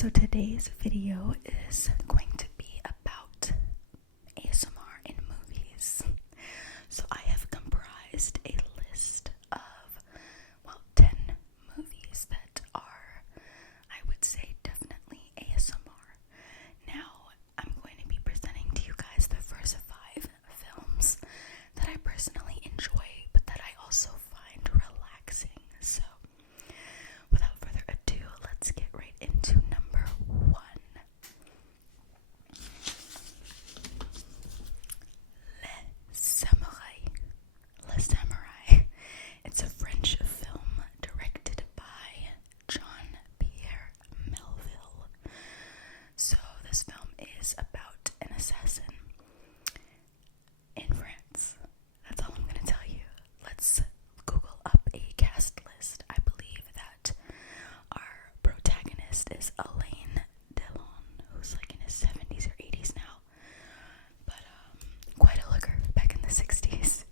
So today's video is going to be about ASMR in movies. So I have comprised a list of, 10 movies that are, I would say, definitely ASMR. Now, I'm going to be presenting to you guys the first 5 films that I personally enjoy, but that I also find relaxing. So, without further ado, let's get right into number 1. Samourai. It's a French film directed by Jean-Pierre Melville. So this film is about an assassin in France. That's all I'm going to tell you. Let's Google up a cast list. I believe that our protagonist is Alain Delon, who's like in his 70s or 80s now. But quite a looker back in the 60s.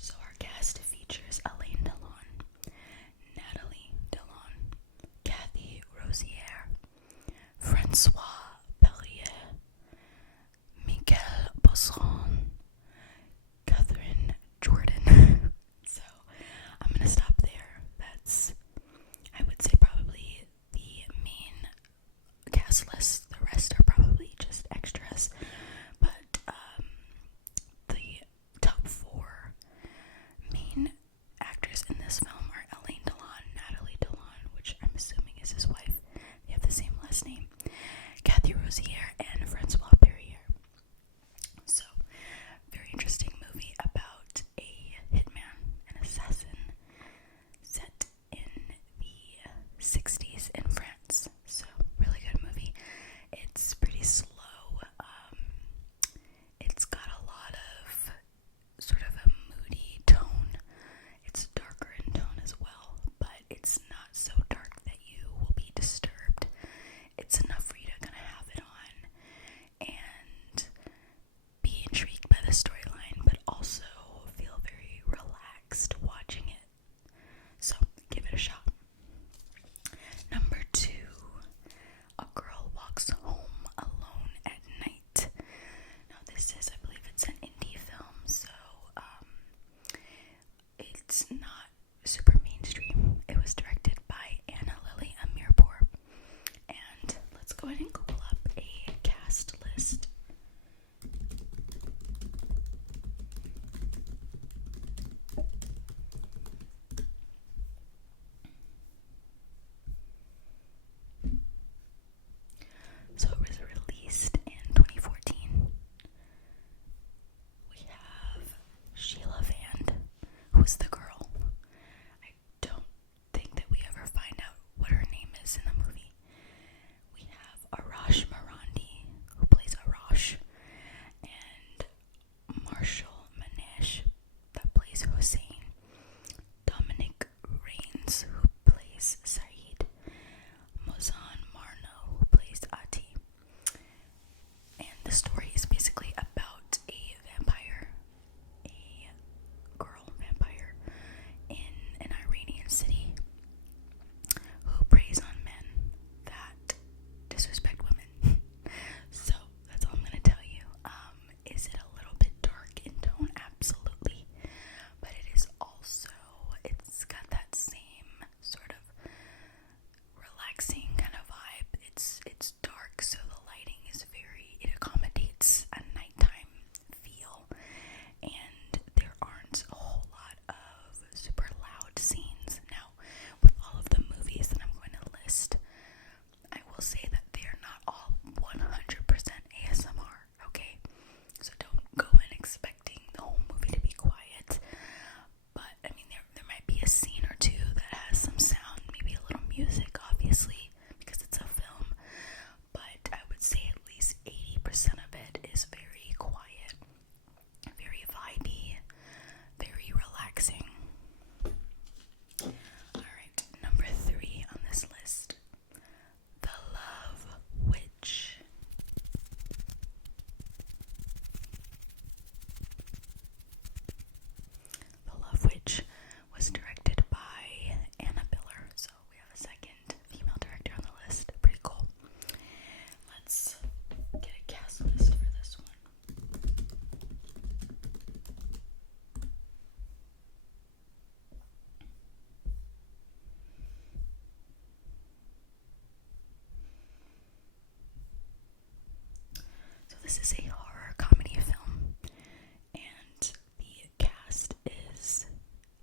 So our cast features Alain Delon, Natalie Delon, Kathy Rosier, Francois Perrier, Michael Bosseron, Catherine Jordan. So I'm gonna stop there. That's, I would say, probably the main cast list. The rest are probably just extras. But the top 4 main actors in this film are Alain Delon, Natalie Delon, which I'm assuming is his wife. They have the same last name. Kathy Rosier and Francois Perrier. So, very interesting movie about a hitman, an assassin, set in the 60s in France. So, really good movie. It's pretty slow. It's got a lot of sort of a moody tone. It's darker in tone as well, but it's not so dark that you will be disturbed. It's enough for you to kind of have it on and be intrigued by the storyline, but also feel very relaxed watching it. So, give it a shot. Number 2, A Girl Walks Home Alone at Night. Now this is, I believe it's an indie film, so it's not super mainstream. It was directed by Anna Lily Amirpour. And let's go ahead and Google up a cast list. So it was released in 2014. We have Sheila Vand, who's the girl. this is a horror comedy film, and the cast is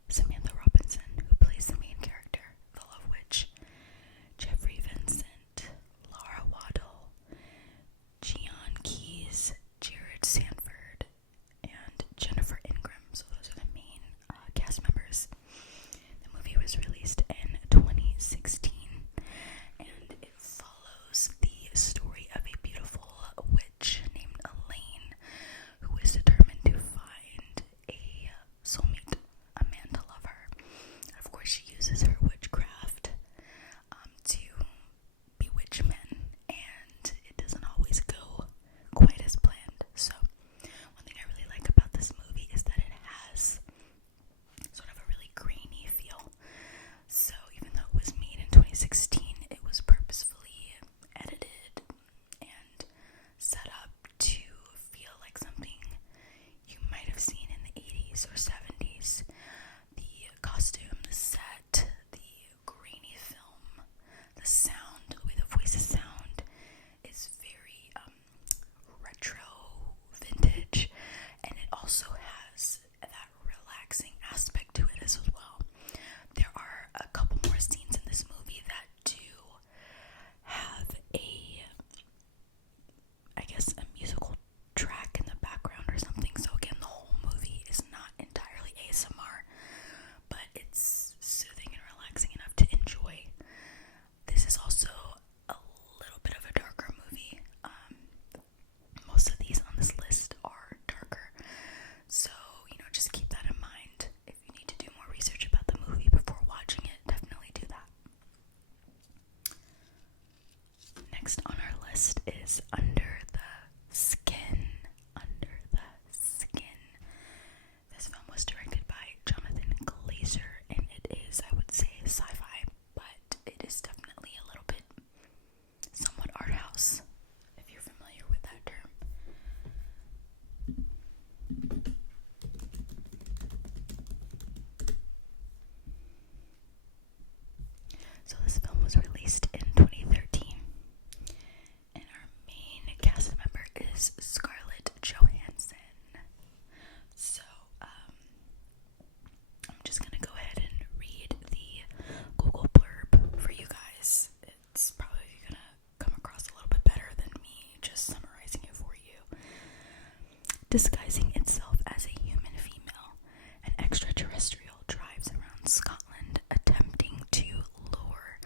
Samantha Robinson, who plays the main character, the Love Witch, Jeffrey Vincent, Laura Waddle, Gian Keys, Jared Sanford, and Jennifer Ingram. So those are the main cast members. The movie was released in 2016, and it follows the story of a beautiful witch named Elaine, who is determined to find a soulmate, a man to love her. And of course, she uses her witchcraft to bewitch men, and it doesn't always go quite as planned. So one thing I really like about this movie is that it has sort of a really grainy feel. So even though it was made in 2016, it was purposefully edited and set up to feel like something you might have seen in the 80s or 70s. The costume, the set, the grainy film, the sound, the way the voices sound is very retro, vintage, and it also has that relaxing aspect to it as well. There are a couple more scenes in this movie that do have a musical track in the background or something. So again, the whole movie is not entirely ASMR, but it's soothing and relaxing enough to enjoy. This is also a little bit of a darker movie. Most of these on this list are darker, so just keep that in mind. If you need to do more research about the movie before watching it, definitely do that. Next on our list is Under the Skin. Under the Skin. This film was directed by Jonathan Glazer, and it is, I would say, sci-fi, but it is definitely a little bit somewhat art house, if you're familiar with that term. So this film was released in 2013, and our main cast member is Scarlett Johansson. So I'm just gonna go ahead and read the Google blurb for you guys. It's probably gonna come across a little bit better than me just summarizing it for you. Disguising itself as a human female, an extraterrestrial drives around Scotland attempting to lure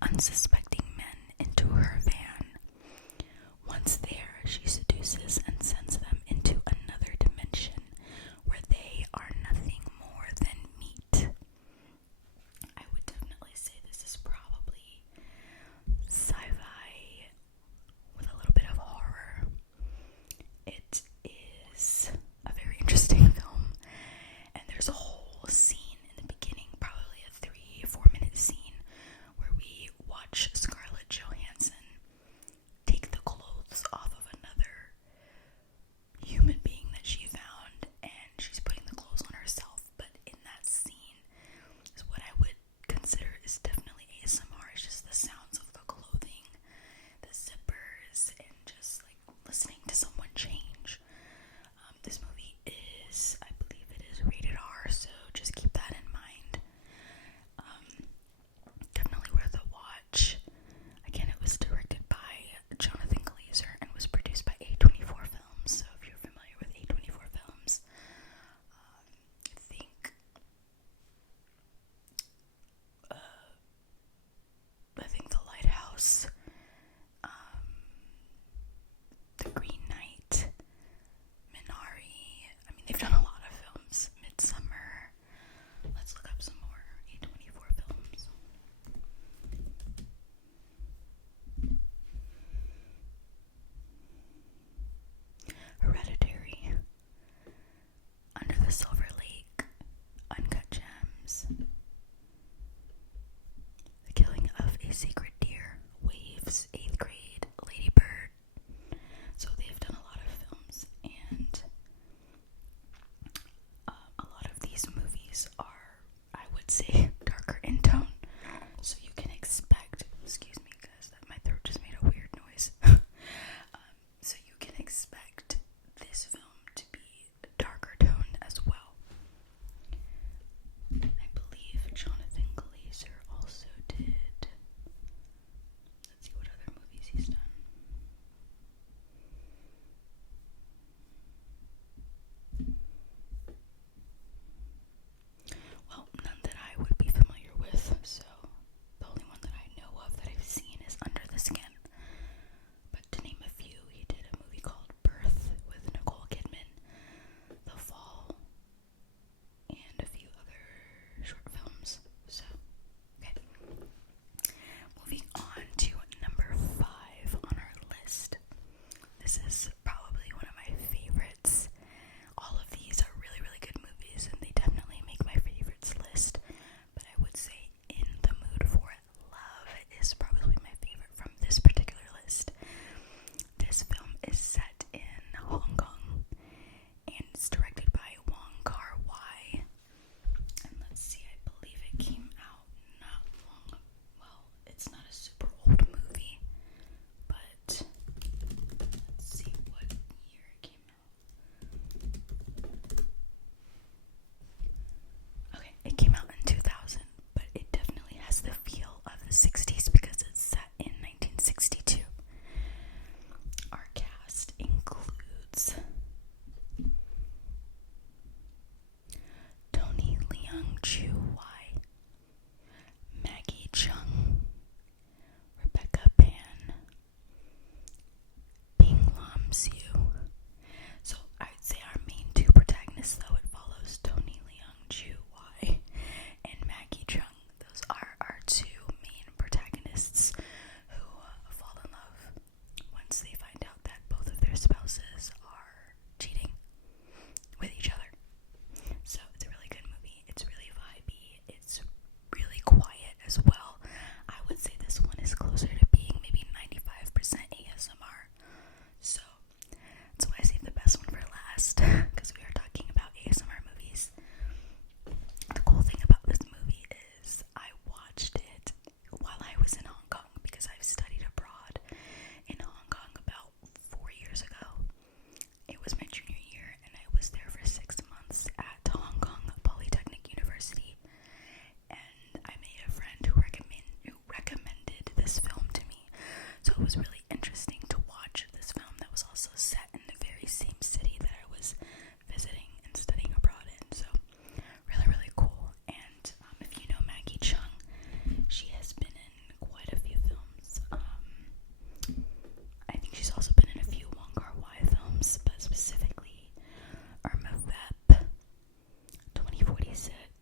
unsuspecting men into her van. Once there, she seduces and sends them into another dimension where they are nothing more than meat. I would definitely say this is probably sci-fi with a little bit of horror. It is a very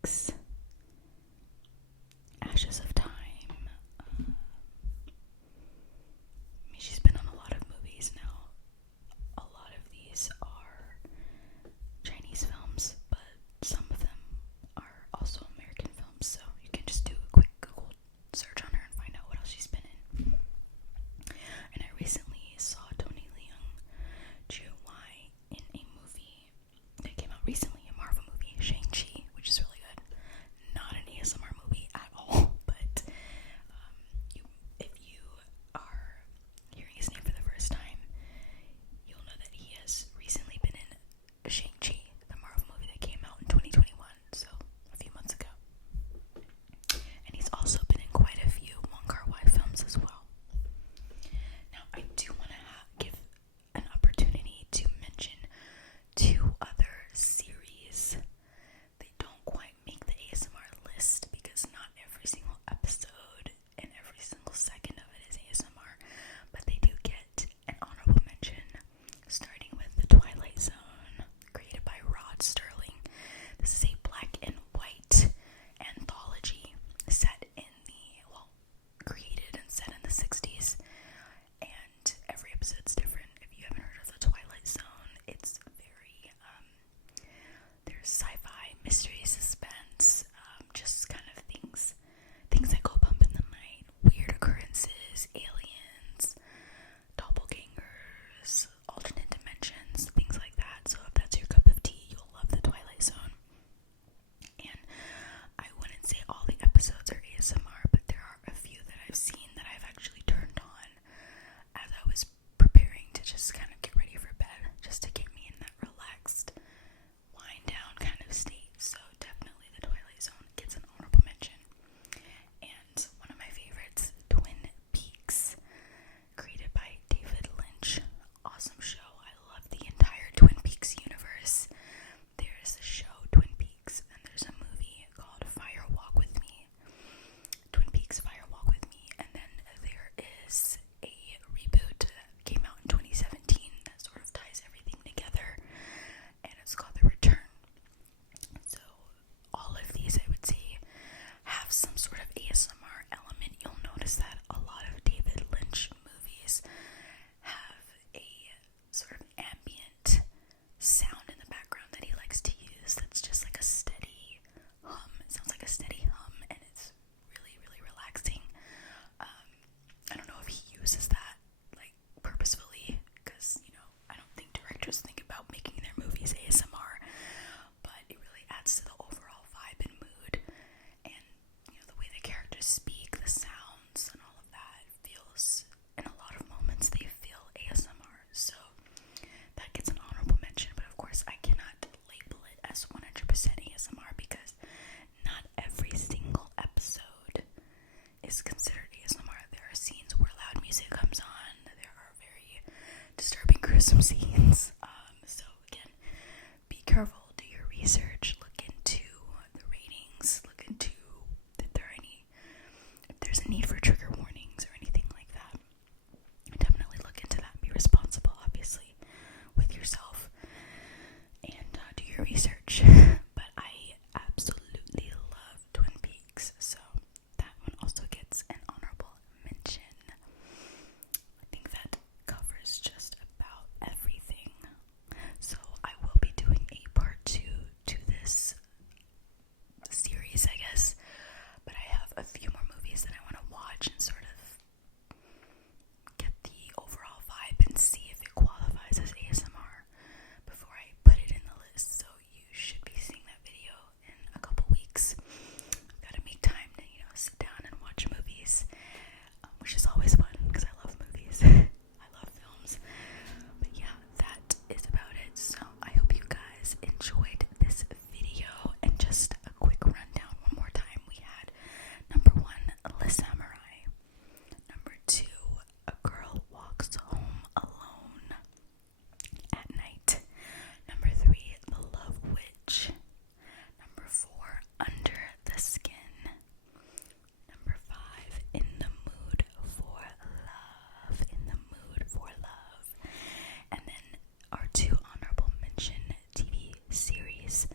Peaks, Ashes of Time. She's been on a lot of movies now. A lot of these are Chinese films, but some of them are also American films, so you can just do a quick Google search on her and find out what else she's been in. And I recently saw Tony Leung Chiu Wai in a movie that came out recently, a Marvel movie, Shang-Chi, which is really good. Not an ASMR movie at all, but if you are hearing his name for the first time, you'll know that he has recently been in Shang-Chi, the Marvel movie that came out in 2021, so a few months ago. And he's also been in quite a few Wong Kar-wai films as well. Now, I do want to give an opportunity to mention two other series. They don't quite make the ASMR list because not every single episode and every single second of it is ASMR, but they do get an honorable mention, starting with The Twilight Zone, created by Rod Sterling. This is a black and white anthology set in created and set in the 60s, and every episode's different. If you haven't heard of The Twilight Zone, it's very, there's sci-fi, mystery, suspense, just kind of things that go bump in the night, weird occurrences, aliens, doppelgangers, alternate dimensions, things like that. So if that's your cup of tea, you'll love The Twilight Zone. And I wouldn't say all the episodes are ASMR, but there are a few that I've seen that I've actually turned on as I was preparing to just kind of get ready for bed, just to get me in that relaxed, wind down kind of state. So definitely The Twilight Zone gets an honorable mention. And one of my favorites, Twin Peaks, created by David Lynch. Awesome show. I love the entire Twin Peaks universe. There's a show, Twin Peaks, and there's a movie called Fire Walk with Me. Twin Peaks Fire Walk with Me. And then there is a reboot that came out in 2017 that sort of ties everything together, and it's called The Return. So all of these, I would say, have some sort of ASMR element. You'll notice that a lot of David Lynch movies have a sort of ambient sound in the background that he likes to use that's just like a steady hum. It sounds like a steady hum, and it's really, really relaxing. I don't know if he uses that like purposefully, because I don't think directors think about making their movies ASMR, but it really adds to the overall vibe and mood, and the way the characters speak, the sounds, and all of that feels, in a lot of moments, they feel ASMR. So that gets an honorable mention, but of course I cannot label it as 100% ASMR because not every single episode is considered ASMR. There are scenes where loud music comes on. There are very disturbing, gruesome scenes. So again, be careful, do your research, look into the ratings, look into if there's a need for trigger warnings or anything like that. Definitely look into that. Be responsible, obviously, with yourself, and do your research. But I absolutely love Twin Peaks, so that one also gets an honorable mention. I think that covers just about everything. So I will be doing a part 2 to this series, I guess. But I have a few more movies that I want to watch and sort of get the overall vibe and see if it qualifies as ASMR before I put it in the list. So you should be seeing that video in a couple weeks. I've got to make time to, sit down and watch movies, which is always fun because I love movies. I love films. But yeah, that is about it. So I hope you guys enjoyed this video. And just a quick rundown one more time. We had number 1, Le Samourai. Number 2, A Girl Walks Home Alone at Night. Number 3, The Love Witch. Number 4, Under the Skin. Number 5, In the Mood for Love. In the Mood for Love. And then our 2 honorable mention TV series